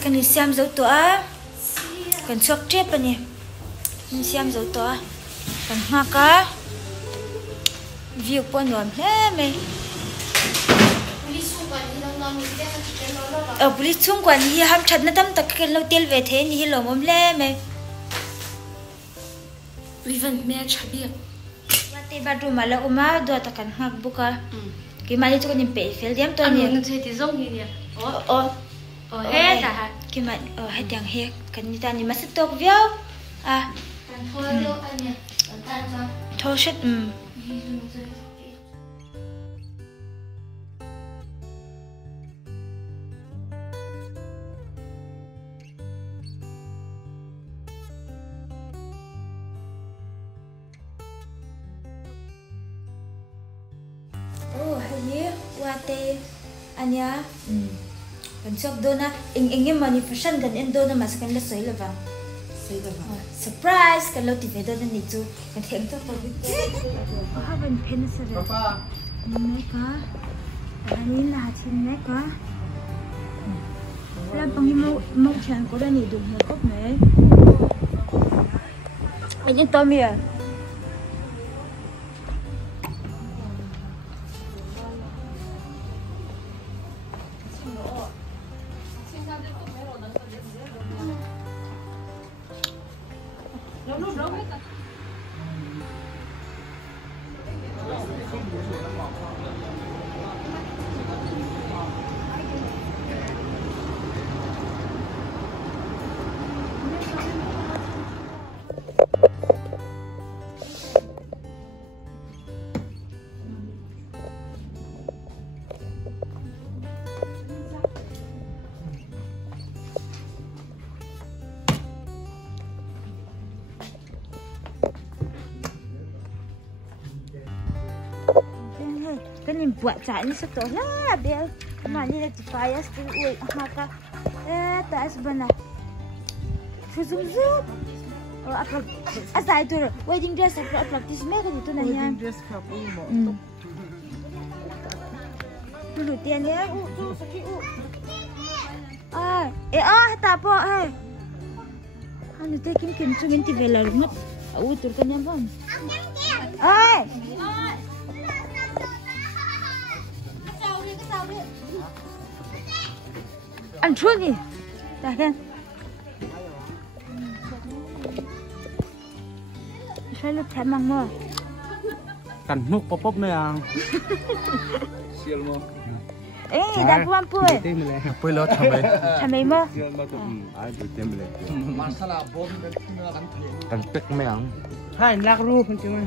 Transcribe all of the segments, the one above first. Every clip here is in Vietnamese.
cái này xem dấu tỏa cần chọc chết bên này xem dấu tỏa cần hoa cá việc quan trọng thế mày ở police xung quanh hi ham chặt nó đâm tắc cái lâu tiêu về thế như hi lồng ôm le mày vì vẫn mẹ chả biết tây ba ru mà là oma đua tắc cần hoa buka cái mà đi cho con nhìn bể phèn điểm tôi nè anh thấy thì giống như nè hết à cái mà hết tiếng hết cần như ta nhìn mà sẽ tốt véo à thôi đâu anh nè thôi chết Wate anya kan sok dona ing manifestation kan en dona mas kan la soi lava surprise kan lo ti ve dona ni chu kan theng to ko ha ban pen sa re papa ne ka ani la chin ne ka la pang mo chan ko da ni du he kop me anh to mi à cái nhìn buat chạy như sắp tới là bel mà như là chỉ phải là still ui ha ka ta sebenarnya zoom zoom apa asal itu wedding dress apa practice make itu nanya wedding dress kapu mau dulu tiền ya tu sakit ta po hai anu te kim cungin ti vela rumah tur kan yang bang ăn chuột gì đây khen sao lúc thèm măng mơ cắn nút pop pop này à siêu mơ ê đã buông bơi bơi lót thèm mấy mơ ai bơi tem bơi masala bom cắn pek mấy ang hai lạc ru không chịu mày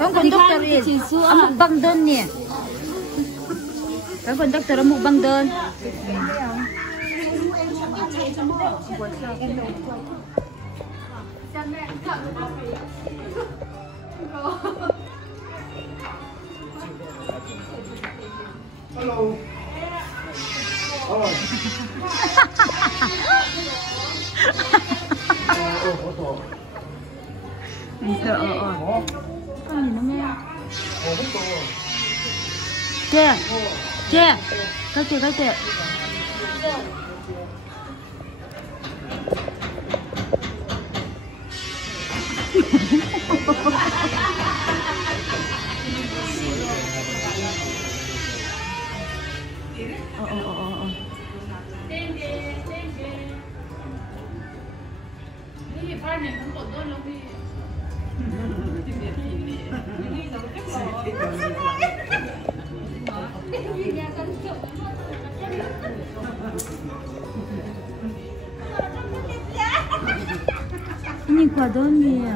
Kan konduktor ni, amuk bang don ni. Kan konduktor amuk bang don. Hello. Kìa, kìa, cái kìa. Ini kuadonnya.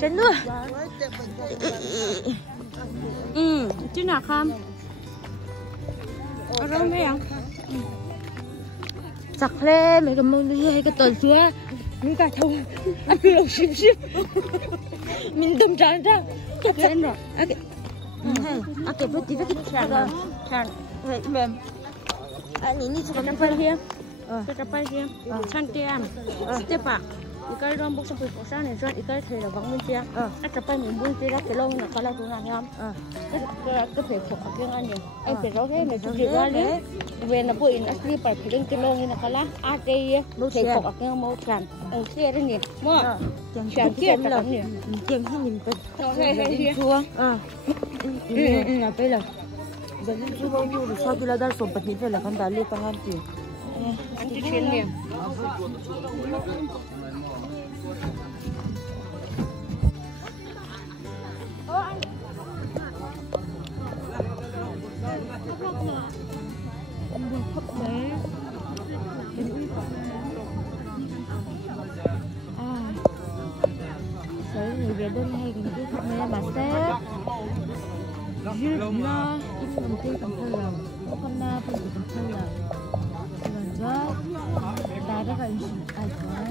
Chân nữa. Chứ nào không? Ở đâu mấy ông? Giặc lên mấy cái mông hay cái tuần xưa mình cả thông ăn được ship mình đâm trắng ra cái chân rồi cái bữa tí với cái tràn vậy mềm anh nhìn cho nó phải here Cái here. Chan tiam. Step up. Ikai rom buk sampai kosan ni zat ikai thei la bang mun tia. Atapai mun bun tia ke long na kala tu na nyam. Cái phải phục cái anh nhỉ. Anh phải nói cái này tôi chỉ ra đấy. Về là bụi nó đi phải cái cái long na kala. A đây phải phục cái màu tràn. Anh xe đấy nhỉ. Mua. Tràn kia là nhỉ. tiền hay nhìn cái Hay chua là bây giờ giờ những chú bao nhiêu thì sao tôi là đang sống bật nhìn phải là con đá lên bằng ăn tiền anh đi chuyến liền. đấy người Việt đơn hay cái thằng này bà sếp giúp nó ít cầm tay cầm thân lòng con na phải cầm thân lòng rồi đó ta đã phải ai nói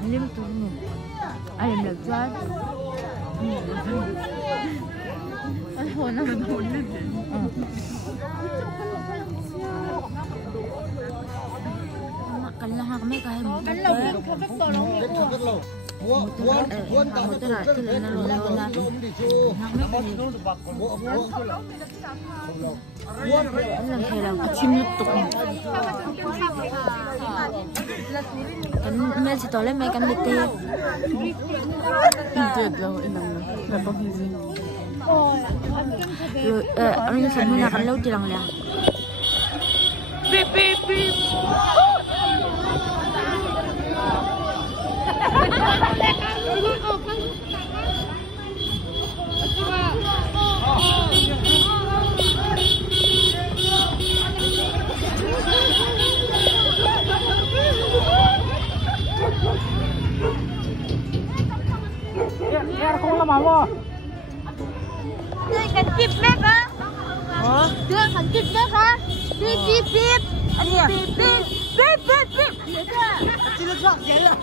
anh em tụi mình anh em được cho anh hồn nó cắn là hàng mấy cái cắn lồng lên không các tổ lồng lên một cái là nó lồng là hàng mấy cái anh làm thầy làm chim nhút tục cắn mấy chỉ tối lên mấy cắn bịch tê tuyệt rồi em làm bao nhiêu gì rồi anh phải mua là cắn lâu thì lòng là bip bip bip không làm mà đây cần chip bếp á đưa cần chip bếp á bip bip bip anh nhỉ bip bip bip bip bip chỉ là chọn vậy à